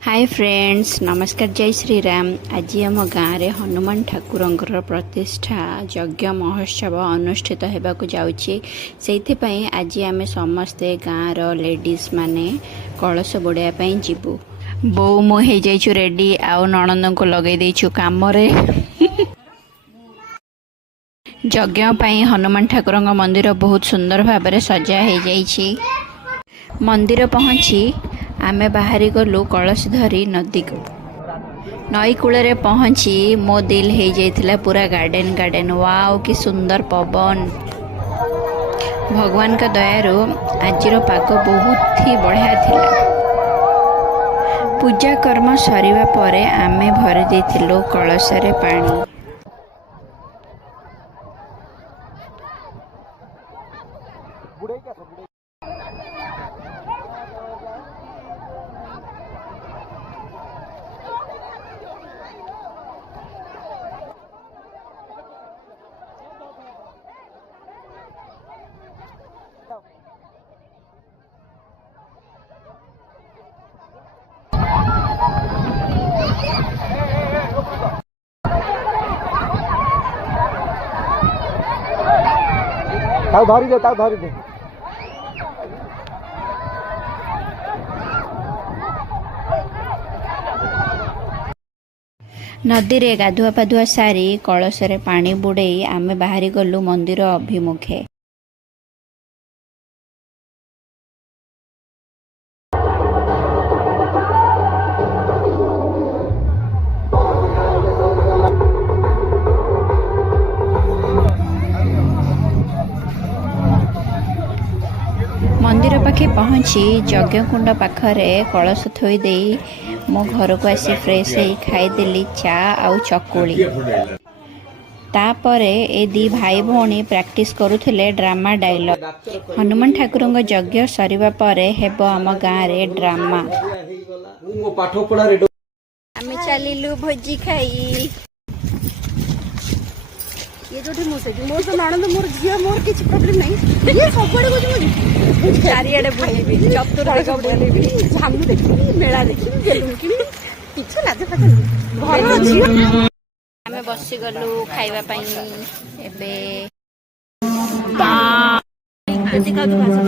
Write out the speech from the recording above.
Hi friends, नमस्कार, जय श्री राम। आज आम गाँव में हनुमान ठाकुर प्रतिष्ठा यज्ञ महोत्सव अनुष्ठित होगाकू जाऊँगी। से आज आम समस्ते गाँव लेडीज माने कलश बुड़ाई जीवु। बो मु हो जाइछु रेडी, आउ नणंद को लगे देइछु काम रे। यज्ञ पई हनुमान ठाकुर मंदिर बहुत सुंदर भाव में सजा हो जाइछि। मंदिर पहुँची आमे बाहरी गलु कलश धरी नदी को। नई कूल पहुँची मो दिल हो जाइथिला पूरा गार्डन गार्डन। वाओ कि सुंदर पवन। भगवान का दयारू आजिर पाग बहुत ही बढ़िया थिला। पूजा कर्म सरिवा परे आमे भरी देथिलु कलश रे पानी। ताऊ धरी दे। नदी रे गाधुआ पाधुआ सारी कलश रे पानी बुड़ेई आमे बाहरी गलु मंदिर अभिमुखे। मंदिर पाखे पहुँची यज्ञ कुंड पाखरे कलश थोई दे मो घर को आसी फ्रेश ही खाईदेली चा आउ चकुली। तापरे ए दी भाई भौणी प्रैक्टिस करुथिले ड्रामा डायलॉग। हनुमान ठाकुर यज्ञ सरिवा परे हेबो आम गाँव रे ड्रामा। आमे चलिलु भोजी खाई। ये जो मोर तो नणंद मोर झिया मोर किछ प्रॉब्लम नहीं। ये सबडे बुझ चारियाडे बुलेबी, चतुर्दिग बुलेबी, झामु देखी, मेला देखी, गेलु कि किछ लाज पात घर झिया। आमे बसी गलु खाइबा पई। एबे जति का भाषा